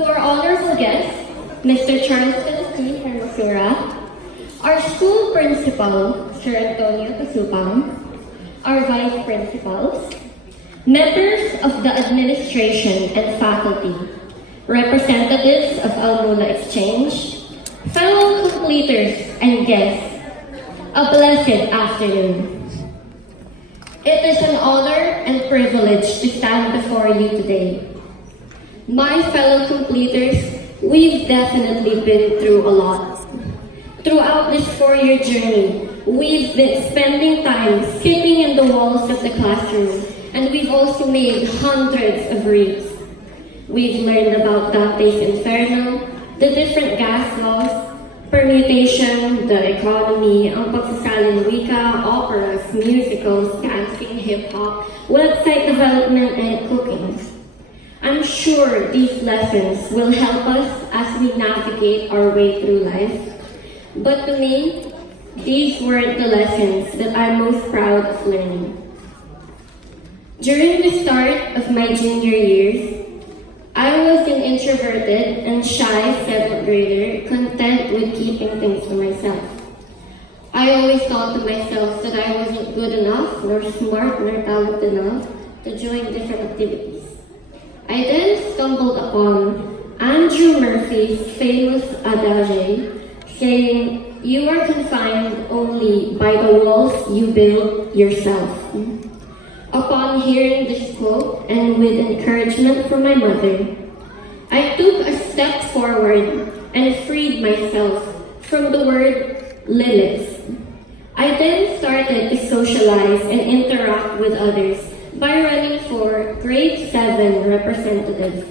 To our honorable guest, Mr. Charleston C. Hermosura, our school principal, Sir Antonio Casupang, our vice principals, members of the administration and faculty, representatives of Almula Exchange, fellow completers and guests, a blessed afternoon. It is an honor and privilege to stand before you today. My fellow completers, we've definitely been through a lot. Throughout this 4-year journey, we've been spending time sitting in the walls of the classroom, and we've also made hundreds of reads. We've learned about Dante's Inferno, the different gas laws, permutation, the economy, ang pagsasalin wika, operas, musicals, dancing, hip-hop, website development, and cooking. I'm sure these lessons will help us as we navigate our way through life. But to me, these weren't the lessons that I'm most proud of learning. During the start of my junior years, I was an introverted and shy 7th grader, content with keeping things to myself. I always thought to myself that I wasn't good enough, nor smart, nor talented enough to join different activities. I then stumbled upon Andrew Murphy's famous adage saying, "You are confined only by the walls you build yourself." Upon hearing this quote, and with encouragement from my mother, I took a step forward and freed myself from the word limits. I then started to socialize and interact with others by running for grade 7 representative.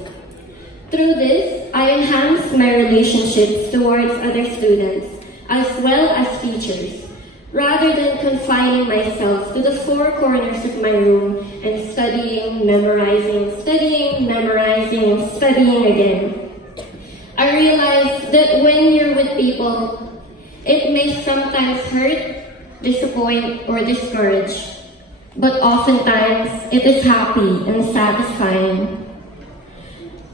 Through this, I enhanced my relationships towards other students as well as teachers, rather than confining myself to the 4 corners of my room and studying, memorizing, studying again. I realized that when you're with people, it may sometimes hurt, disappoint, or discourage, but oftentimes it is happy and satisfying.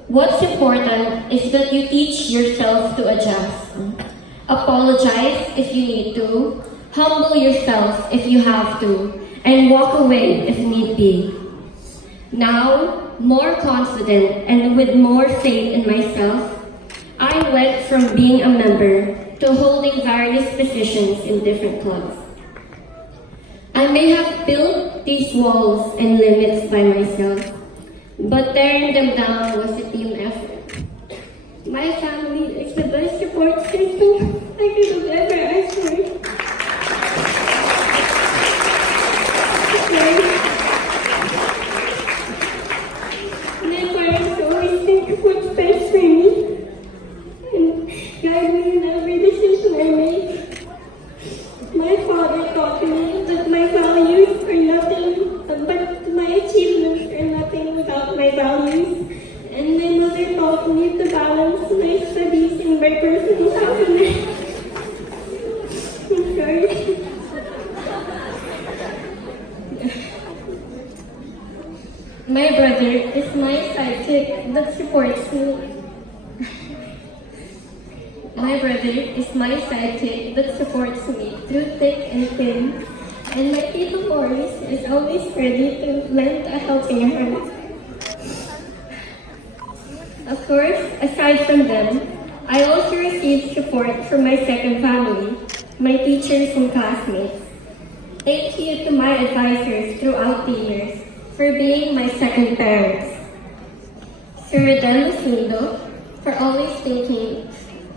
What's important is that you teach yourself to adjust. Apologize if you need to, humble yourself if you have to, and walk away if need be. Now, more confident and with more faith in myself, I went from being a member to holding various positions in different clubs. I may have built these walls and limits by myself, but tearing them down was a team effort. My family is the best support system I could have ever asked for. My parents always think of what's best for me and guide me in every decision I make. My father taught me that my values are nothing, but my achievements are nothing without my values. And my mother taught me to balance my studies and my personal happiness. I'm sorry. My brother is my sidekick that supports me. My brother is my sidekick that supports me through thick and thin. And my Tito Boris is always ready to lend a helping hand. Of course, aside from them, I also received support from my second family, my teachers and classmates. Thank you to my advisors throughout the years for being my second parents. Sir Rodel Lucindo, for always thinking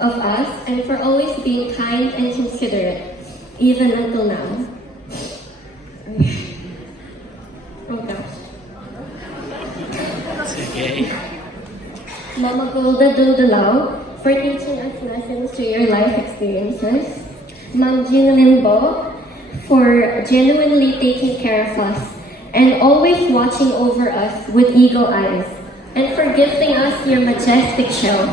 of us and for always being kind and considerate, even until now. Oh gosh. Okay. Mama Golda Dundalao, for teaching us lessons through your life experiences. Ma'am Jeanlyn Bo, for genuinely taking care of us and always watching over us with eagle eyes, and for gifting us your majestic show.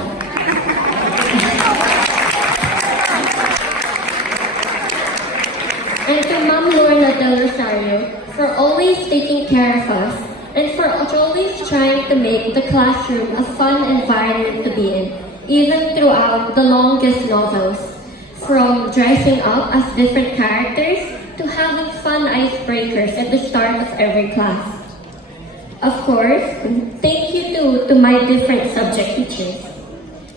And to Ma'am Lorna Del Rosario, for always taking care of us and for always trying to make the classroom a fun environment to be in, even throughout the longest novels, from dressing up as different characters to having fun icebreakers at the start of every class. Of course, thank you to my different subject teachers.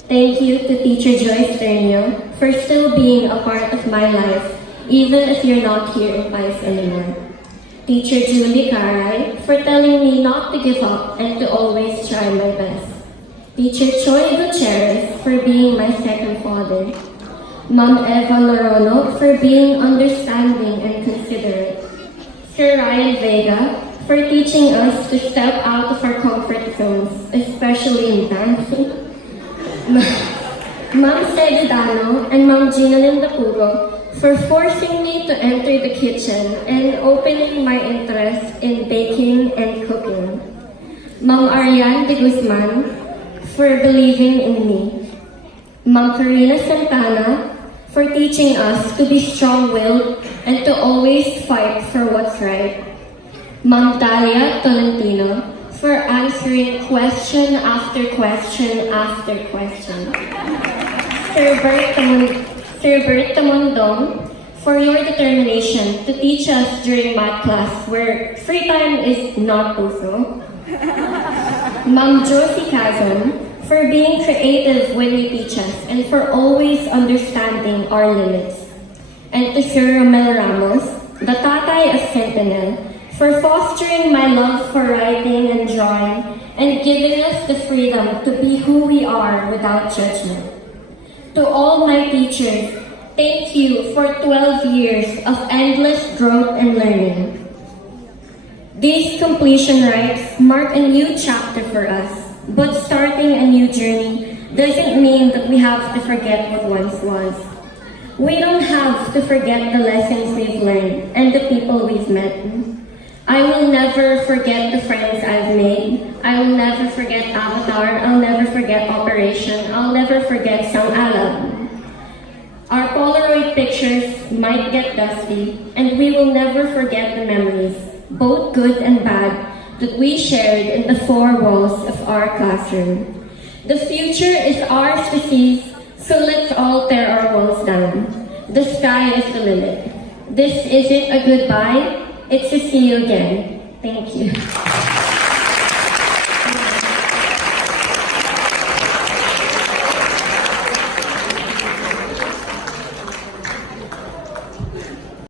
Thank you to Teacher Joyce Ternio for still being a part of my life, even if you're not here in PICE anymore. Teacher Julie Caray for telling me not to give up and to always try my best. Teacher Choi Gutierrez for being my second father. Ma'am Eva Lorono for being understanding and considerate. Sir Ryan Vega for teaching us to step out of our comfort zones, especially in dancing. Ma'am Sedudano and Ma'am Gina Lindapuro for forcing me to enter the kitchen and opening my interest in baking and cooking. Ma'am Ariane de Guzman for believing in me. Ma'am Karina Santana for teaching us to be strong-willed and to always fight for what's right. Ma'am Dalia Tolentino for answering question after question after question. Sir Bert Tamondong for your determination to teach us during math class where free time is not also. Ma'am Josie Kazan for being creative when you teach us and for always understanding our limits. And to Sir Romel Ramos, the tatay of Sentinel, for fostering my love for writing and drawing and giving us the freedom to be who we are without judgment. To all my teachers, thank you for 12 years of endless growth and learning. These completion rites mark a new chapter for us, but starting a new journey doesn't mean that we have to forget what once was. We don't have to forget the lessons we've learned and the people we've met. I will never forget the friends I've made. I will never forget Avatar. I'll never forget Operation. I'll never forget Sang Alab. Our Polaroid pictures might get dusty, and we will never forget the memories, both good and bad, that we shared in the four walls of our classroom. The future is ours to seize, so let's all tear our walls down. The sky is the limit. This isn't a goodbye. It's to see you again. Thank you.